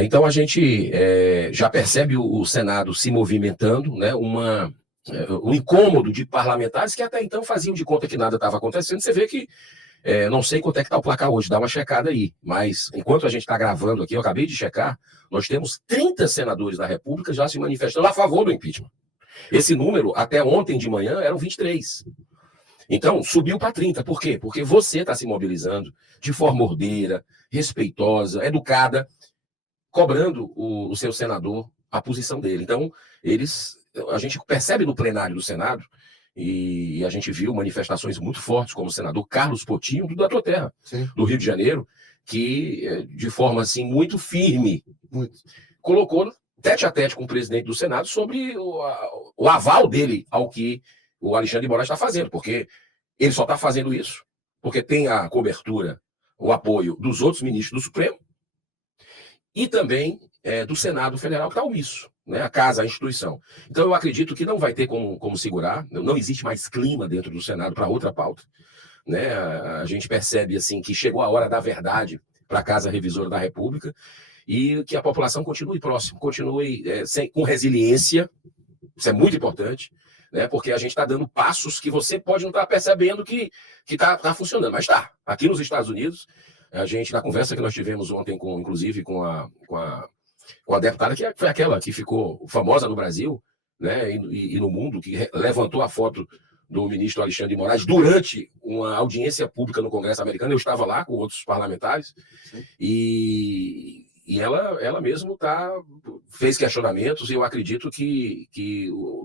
Então a gente já percebe o Senado se movimentando, né, um incômodo de parlamentares que até então faziam de conta que nada estava acontecendo. Você vê que, não sei quanto é que está o placar hoje, dá uma checada aí, mas enquanto a gente está gravando aqui, eu acabei de checar, nós temos 30 senadores da República já se manifestando a favor do impeachment. Esse número, até ontem de manhã, eram 23. Então, subiu para 30. Por quê? Porque você está se mobilizando de forma ordeira, respeitosa, educada, cobrando o seu senador a posição dele. Então, a gente percebe no plenário do Senado, e a gente viu manifestações muito fortes, como o senador Carlos Potinho, da tua terra, sim, do Rio de Janeiro, que, de forma assim, muito firme, colocou tete a tete com o presidente do Senado sobre o aval dele ao que o Alexandre de Moraes está fazendo, porque ele só está fazendo isso porque tem a cobertura, o apoio dos outros ministros do Supremo e também do Senado Federal, que está omisso, né? A casa, a instituição. Então, eu acredito que não vai ter como segurar, não existe mais clima dentro do Senado para outra pauta, né? A gente percebe assim que chegou a hora da verdade para a Casa Revisora da República e que a população continue próxima, continue com resiliência, isso é muito importante, né? Porque a gente está dando passos que você pode não estar percebendo que está funcionando, mas está. Aqui nos Estados Unidos, a gente, na conversa que nós tivemos ontem, inclusive com a deputada, que foi aquela que ficou famosa no Brasil, né, e no mundo, que levantou a foto do ministro Alexandre de Moraes durante uma audiência pública no Congresso americano. Eu estava lá com outros parlamentares, e ela mesmo fez questionamentos, e eu acredito que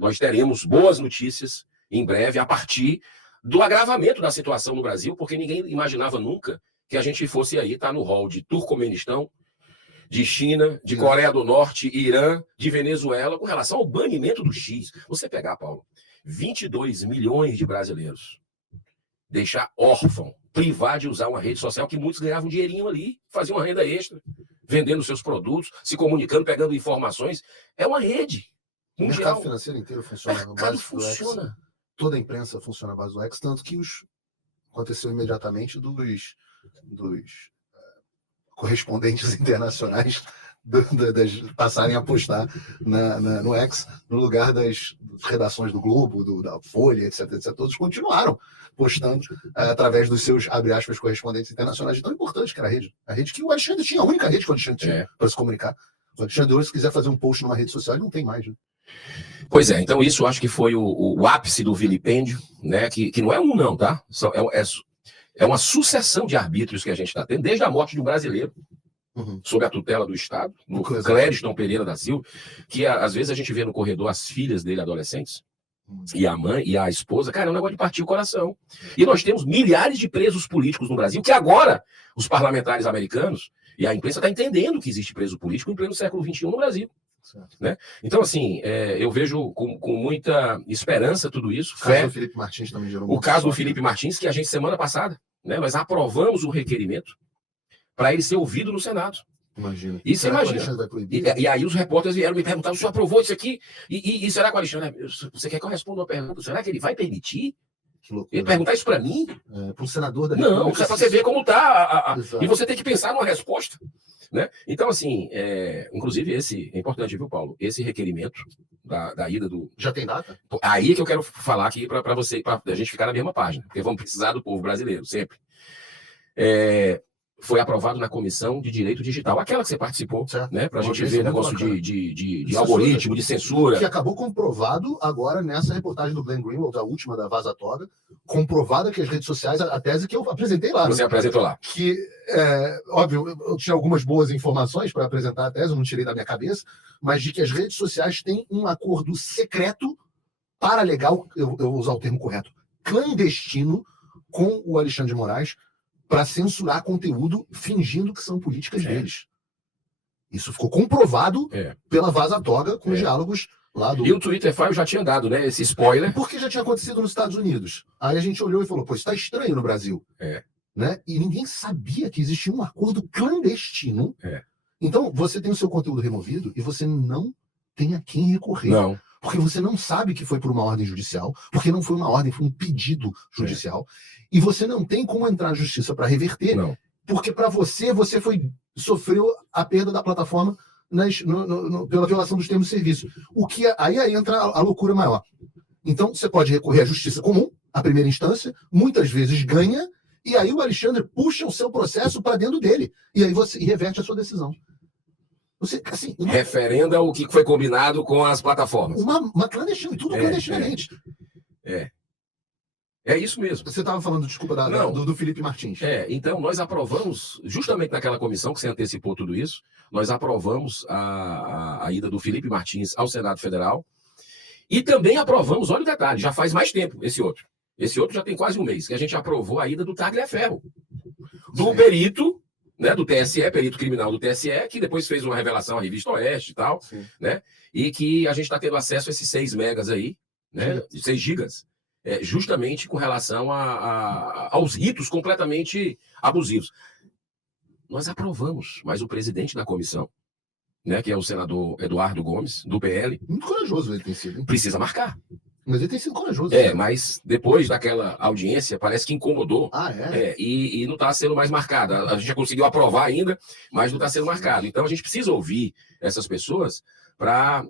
nós teremos boas notícias em breve, a partir do agravamento da situação no Brasil, porque ninguém imaginava nunca que a gente fosse aí estar no rol de Turcomenistão, de China, de Coreia do Norte, Irã, de Venezuela, com relação ao banimento do X. Você pegar, Paulo, 22 milhões de brasileiros, deixar órfão, privar de usar uma rede social que muitos ganhavam dinheirinho ali, faziam uma renda extra, vendendo seus produtos, se comunicando, pegando informações. É uma rede mundial. O mercado financeiro inteiro funciona. O mercado funciona. Toda a imprensa funciona à base do X, tanto que aconteceu imediatamente dos correspondentes internacionais passarem a postar no X, no lugar das redações do Globo, da Folha, etc, todos continuaram postando através dos seus, abre aspas, correspondentes internacionais. Tão importante que era a rede que o Alexandre tinha, a única rede que o Alexandre tinha para se comunicar. O Alexandre hoje, se quiser fazer um post numa rede social, ele não tem mais, né? Pois é, então isso eu acho que foi o ápice do vilipêndio, né? Que não é não, tá? É uma sucessão de arbítrios que a gente está tendo, desde a morte de um brasileiro, sob a tutela do Estado, no Clériston Pereira da Silva, que às vezes a gente vê no corredor as filhas dele adolescentes, e a mãe e a esposa. Cara, é um negócio de partir o coração. E nós temos milhares de presos políticos no Brasil, que agora os parlamentares americanos e a imprensa está entendendo que existe preso político em pleno século XXI no Brasil. Né? Então, assim, eu vejo com muita esperança tudo isso. O caso do Felipe Martins também gerou o caso do Felipe Martins, que a gente, semana passada, né, nós aprovamos o requerimento para ele ser ouvido no Senado. Imagina. E você imagina. E aí os repórteres vieram me perguntar: o senhor aprovou isso aqui? E será que o Alexandre, você quer que eu responda uma pergunta? Será que ele vai permitir? Ele perguntar isso para mim? Para um senador da República. Não, para você ver como está. E você tem que pensar numa resposta. Né? Então, assim, inclusive é importante, viu, Paulo? Esse requerimento da ida do... Já tem data? Aí é que eu quero falar aqui para você, para a gente ficar na mesma página, porque vamos precisar do povo brasileiro, sempre. Foi aprovado na Comissão de Direito Digital, aquela que você participou, né? Para a gente ver negócio de algoritmo, de censura. Que acabou comprovado agora nessa reportagem do Glenn Greenwald, a última da Vaza Toga, comprovada que as redes sociais, a tese que eu apresentei lá. Você apresentou lá. Que, óbvio, eu tinha algumas boas informações para apresentar a tese, eu não tirei da minha cabeça, mas de que as redes sociais têm um acordo secreto, paralegal, eu vou usar o termo correto, clandestino, com o Alexandre de Moraes, para censurar conteúdo fingindo que são políticas deles. Isso ficou comprovado pela Vaza Toga com os diálogos lá do... E o Twitter File já tinha dado, né, esse spoiler. Porque já tinha acontecido nos Estados Unidos. Aí a gente olhou e falou, pô, isso está estranho no Brasil. Né? E ninguém sabia que existia um acordo clandestino. Então, você tem o seu conteúdo removido e você não tem a quem recorrer. Não. Porque você não sabe que foi por uma ordem judicial, porque não foi uma ordem, foi um pedido judicial. E você não tem como entrar na justiça para reverter, não. Porque para você foi sofreu a perda da plataforma pela violação dos termos de serviço. O que aí entra a loucura maior. Então, você pode recorrer à justiça comum, à primeira instância, muitas vezes ganha, e aí o Alexandre puxa o seu processo para dentro dele. E aí você reverte a sua decisão. Você, assim, referenda o que foi combinado com as plataformas. Uma clandestina, tudo clandestinamente. É isso mesmo. Você estava falando, desculpa, do Felipe Martins. Então nós aprovamos, justamente naquela comissão que você antecipou tudo isso, nós aprovamos a ida do Felipe Martins ao Senado Federal e também aprovamos, olha o detalhe, já faz mais tempo esse outro. Esse outro já tem quase um mês, que a gente aprovou a ida do Tagliaferro, do perito, né, do TSE, perito criminal do TSE, que depois fez uma revelação à Revista Oeste e tal, né, e que a gente está tendo acesso a esses 6 megas aí, né, 6 gigas, justamente com relação aos ritos completamente abusivos. Nós aprovamos, mas o presidente da comissão, né, que é o senador Eduardo Gomes, do PL... Muito corajoso ele tem sido, hein? Precisa marcar. Mas ele tem sido corajoso. Mas depois daquela audiência, parece que incomodou. E não está sendo mais marcada. A gente já conseguiu aprovar ainda, mas não está sendo marcado. Então a gente precisa ouvir essas pessoas para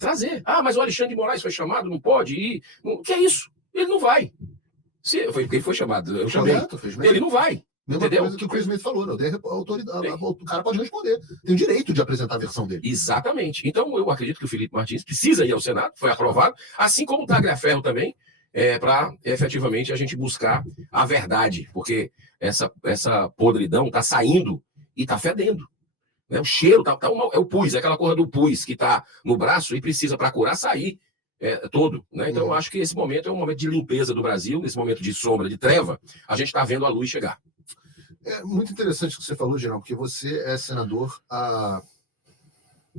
trazer. Mas o Alexandre de Moraes foi chamado, não pode ir. O que é isso? Ele não vai. Ele foi chamado, eu chamei. Ele não vai. Mesma coisa que o Chris Smith falou, o cara pode responder. Tem o direito de apresentar a versão dele. Exatamente. Então, eu acredito que o Felipe Martins precisa ir ao Senado, foi aprovado, assim como o Tagliaferro também, para efetivamente a gente buscar a verdade, porque essa podridão está saindo e está fedendo. Né? O cheiro é o pus, é aquela coisa do pus que está no braço e precisa, para curar, sair todo. Né? Então, eu acho que esse momento é um momento de limpeza do Brasil, nesse momento de sombra, de treva, a gente está vendo a luz chegar. É muito interessante o que você falou, Geraldo, porque você é senador há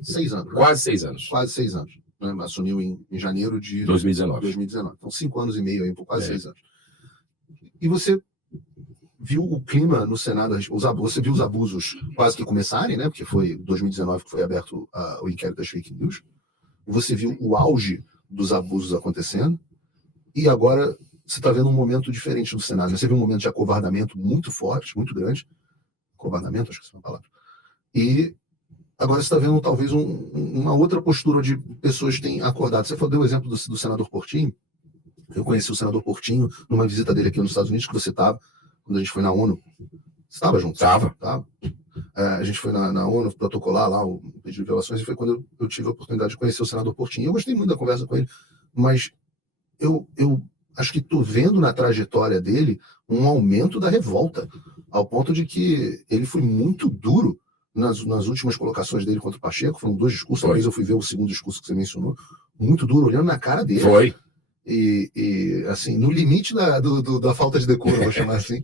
6 anos. Né? Quase 6 anos. Quase 6 anos. Né? Assumiu em janeiro de 2019. Então, 5 anos e meio aí, por quase 6 anos. E você viu o clima no Senado, você viu os abusos quase que começarem, né? Porque foi 2019 que foi aberto o inquérito das fake news. Você viu o auge dos abusos acontecendo. E agora você está vendo um momento diferente do Senado. Você viu um momento de acovardamento muito forte, muito grande. Acovardamento, acho que essa é uma palavra. E agora você está vendo talvez uma outra postura onde pessoas têm acordado. Você deu o exemplo do senador Portinho. Eu conheci o senador Portinho numa visita dele aqui nos Estados Unidos, que você estava, quando a gente foi na ONU. Você estava junto? Estava. A gente foi na ONU protocolar lá o pedido de violações e foi quando eu tive a oportunidade de conhecer o senador Portinho. Eu gostei muito da conversa com ele, mas eu acho que estou vendo na trajetória dele um aumento da revolta, ao ponto de que ele foi muito duro nas últimas colocações dele contra o Pacheco. Foram 2 discursos, talvez eu fui ver o segundo discurso que você mencionou, muito duro, olhando na cara dele. Foi. E assim, no limite da falta de decoro, vou chamar assim.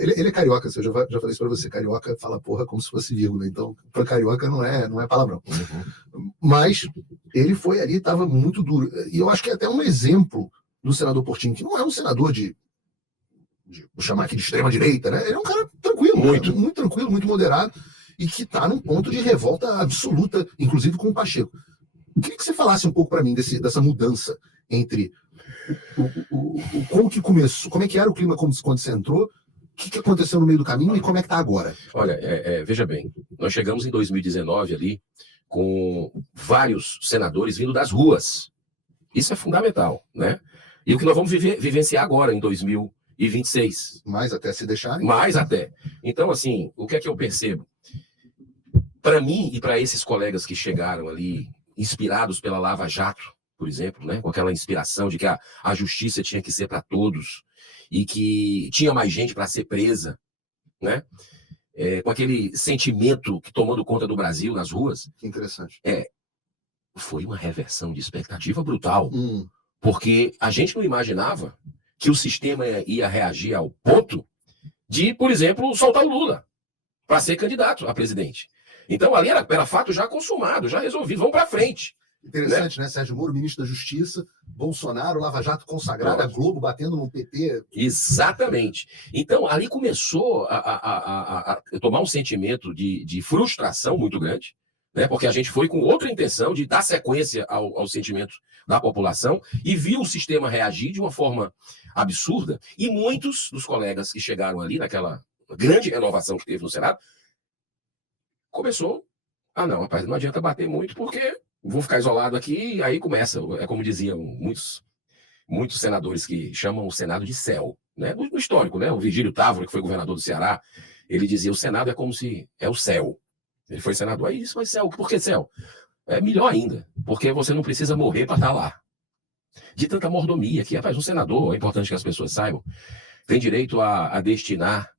Ele é carioca, eu já falei isso para você, carioca fala porra como se fosse vírgula, então para carioca não é palavrão. Mas ele foi ali, estava muito duro. E eu acho que é até um exemplo do senador Portinho, que não é um senador vou chamar aqui de extrema-direita, né? Ele é um cara tranquilo, muito tranquilo, muito moderado, e que está num ponto de revolta absoluta, inclusive com o Pacheco. Eu queria que você falasse um pouco para mim dessa mudança entre como que começou, como é que era o clima quando você entrou, o que aconteceu no meio do caminho e como é que está agora? Olha, veja bem, nós chegamos em 2019 ali com vários senadores vindo das ruas. Isso é fundamental, né? E o que nós vamos vivenciar agora, em 2026. Mais até se deixarem? Mais até. Então, assim, o que é que eu percebo? Para mim e para esses colegas que chegaram ali, inspirados pela Lava Jato, por exemplo, né? Com aquela inspiração de que a justiça tinha que ser para todos e que tinha mais gente para ser presa, né? Com aquele sentimento que tomando conta do Brasil nas ruas. Que interessante. Foi uma reversão de expectativa brutal. Porque a gente não imaginava que o sistema ia reagir ao ponto de, por exemplo, soltar o Lula para ser candidato a presidente. Então, ali era fato já consumado, já resolvido. Vamos para frente. Interessante, né? Sérgio Moro, ministro da Justiça, Bolsonaro, Lava Jato consagrado, a Globo batendo no PT. Exatamente. Então, ali começou a tomar um sentimento de frustração muito grande, né? Porque a gente foi com outra intenção de dar sequência ao sentimento da população e viu o sistema reagir de uma forma absurda. E muitos dos colegas que chegaram ali naquela grande renovação que teve no Senado começou, não, rapaz, não adianta bater muito porque vou ficar isolado aqui, e aí começa, é como diziam muitos senadores que chamam o Senado de céu, né? No histórico, né? O Virgílio Távora, que foi governador do Ceará, ele dizia, o Senado é como se é o céu. Ele foi senador, aí isso, mas céu, por que céu? É melhor ainda, porque você não precisa morrer para estar lá. De tanta mordomia que, rapaz, um senador, é importante que as pessoas saibam, tem direito a destinar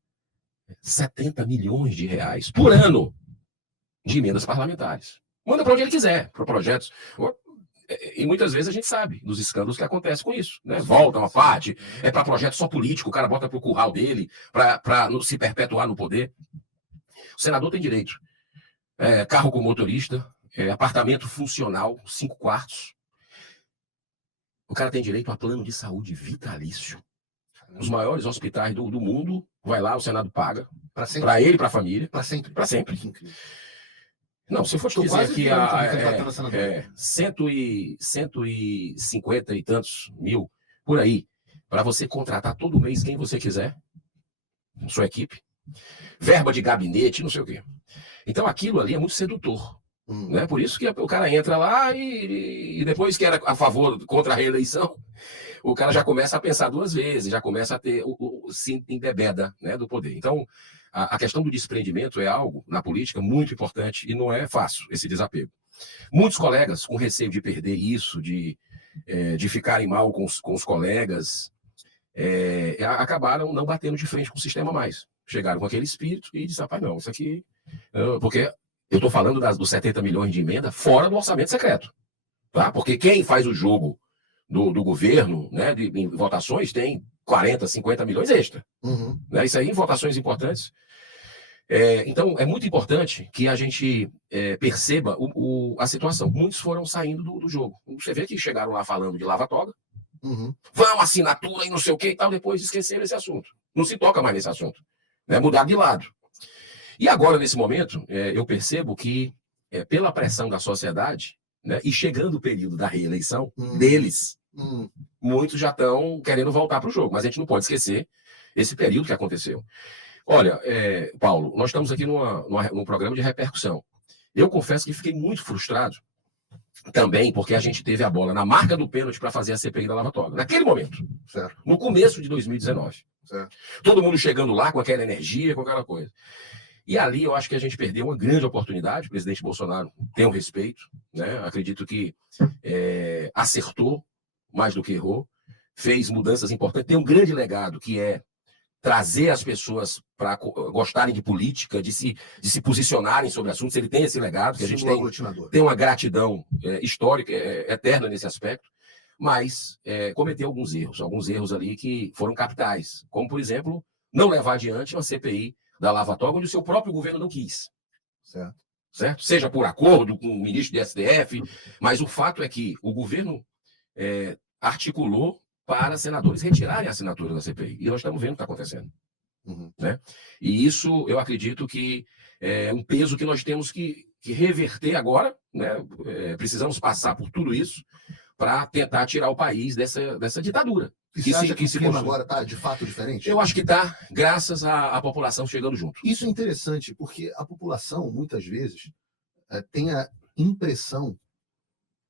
70 milhões de reais por ano de emendas parlamentares. Manda para onde ele quiser, para projetos. E muitas vezes a gente sabe dos escândalos que acontecem com isso. Né? Volta uma parte, é para projeto só político, o cara bota para o curral dele, para se perpetuar no poder. O senador tem direito. Carro com motorista, apartamento funcional, 5 quartos. O cara tem direito a plano de saúde vitalício. Os maiores hospitais do mundo, vai lá, o Senado paga. Para ele e para a família. Para sempre. Para sempre. Não, se eu for te dizer aqui 150 e tantos mil, por aí, para você contratar todo mês quem você quiser, sua equipe, verba de gabinete, não sei o quê. Então aquilo ali é muito sedutor. Né? Por isso que o cara entra lá e depois que era a favor, contra a reeleição, o cara já começa a pensar 2 vezes, já começa a ter se embebeda, né, do poder. Então, a questão do desprendimento é algo, na política, muito importante e não é fácil, esse desapego. Muitos colegas, com receio de perder isso, de ficarem mal com os colegas, acabaram não batendo de frente com o sistema mais. Chegaram com aquele espírito e disseram, rapaz, não, isso aqui... Porque eu estou falando dos 70 milhões de emenda fora do orçamento secreto. Tá? Porque quem faz o jogo do governo, né, em votações, tem 40, 50 milhões extra. Né? Isso aí em votações importantes. Então, é muito importante que a gente perceba a situação. Muitos foram saindo do jogo. Você vê que chegaram lá falando de lava-toga, vão, assinatura e não sei o que e tal, depois esqueceram esse assunto. Não se toca mais nesse assunto. Né? Mudar de lado. E agora, nesse momento, eu percebo que, pela pressão da sociedade, né, e chegando o período da reeleição deles, muitos já estão querendo voltar para o jogo. Mas a gente não pode esquecer esse período que aconteceu. Olha, Paulo, nós estamos aqui num programa de repercussão. Eu confesso que fiquei muito frustrado também, porque a gente teve a bola na marca do pênalti para fazer a CPI da Lava Toga. Naquele momento. Certo. No começo de 2019. Certo. Todo mundo chegando lá com aquela energia, com aquela coisa. E ali eu acho que a gente perdeu uma grande oportunidade. O presidente Bolsonaro tem um respeito, né? Acredito que acertou mais do que errou, fez mudanças importantes, tem um grande legado que é trazer as pessoas para gostarem de política, de se posicionarem sobre assuntos. Ele tem esse legado, que a gente tem uma gratidão histórica, eterna nesse aspecto, mas cometeu alguns erros ali que foram capitais, como, por exemplo, não levar adiante uma CPI da Lava Toga, onde o seu próprio governo não quis. Certo? Seja por acordo com o ministro do STF, mas o fato é que o governo articulou para senadores retirarem a assinatura da CPI. E nós estamos vendo o que está acontecendo. Né? E isso, eu acredito que é um peso que nós temos que reverter agora. Né? Precisamos passar por tudo isso para tentar tirar o país dessa ditadura. E você acha que o clima agora está, de fato, diferente? Eu acho que está, graças à população chegando junto. Isso é interessante, porque a população, muitas vezes, tem a impressão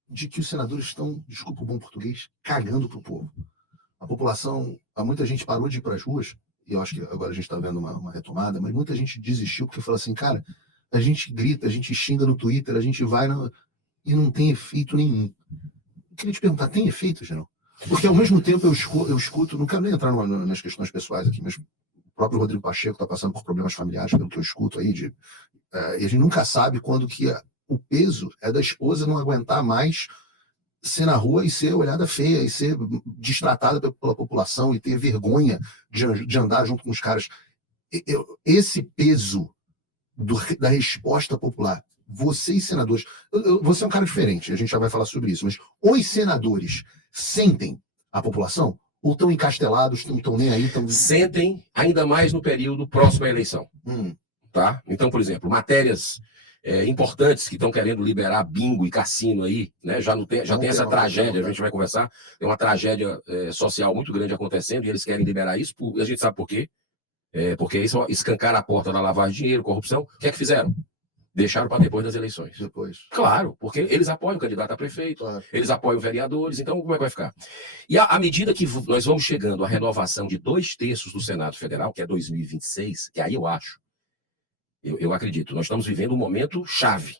de que os senadores estão, desculpa o bom português, cagando para o povo. A população, muita gente parou de ir para as ruas, e eu acho que agora a gente está vendo uma retomada, mas muita gente desistiu porque falou assim, cara, a gente grita, a gente xinga no Twitter, a gente vai e não tem efeito nenhum. Eu queria te perguntar, tem efeito, General? Porque ao mesmo tempo eu escuto, não quero nem entrar nas questões pessoais aqui, mas o próprio Rodrigo Pacheco está passando por problemas familiares, pelo que eu escuto aí, e a gente nunca sabe quando que o peso é da esposa não aguentar mais ser na rua e ser olhada feia, e ser destratada pela população, e ter vergonha de andar junto com os caras. Esse peso da resposta popular, vocês senadores, você é um cara diferente, a gente já vai falar sobre isso, mas os senadores sentem a população? Ou estão encastelados, não estão nem aí? Sentem, ainda mais no período próximo à eleição. Tá? Então, por exemplo, matérias importantes que estão querendo liberar bingo e cassino aí, né? Já tem essa tragédia, a gente vai conversar, tem uma tragédia social muito grande acontecendo e eles querem liberar isso, a gente sabe por quê. Porque isso escancar a porta da lavagem de dinheiro, corrupção. O que é que fizeram? Deixaram para depois das eleições. Depois. Claro, porque eles apoiam o candidato a prefeito, Claro. eles apoiam vereadores, então como é que vai ficar? E à medida que nós vamos chegando à renovação de 2/3 do Senado Federal, que é 2026, que aí eu acho, eu acredito, nós estamos vivendo um momento chave,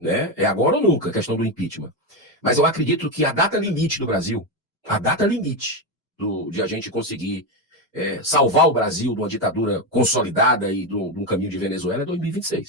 né? É agora ou nunca a questão do impeachment. Mas eu acredito que a data limite do Brasil, a data limite de a gente conseguir salvar o Brasil de uma ditadura consolidada e de um caminho de Venezuela é 2026.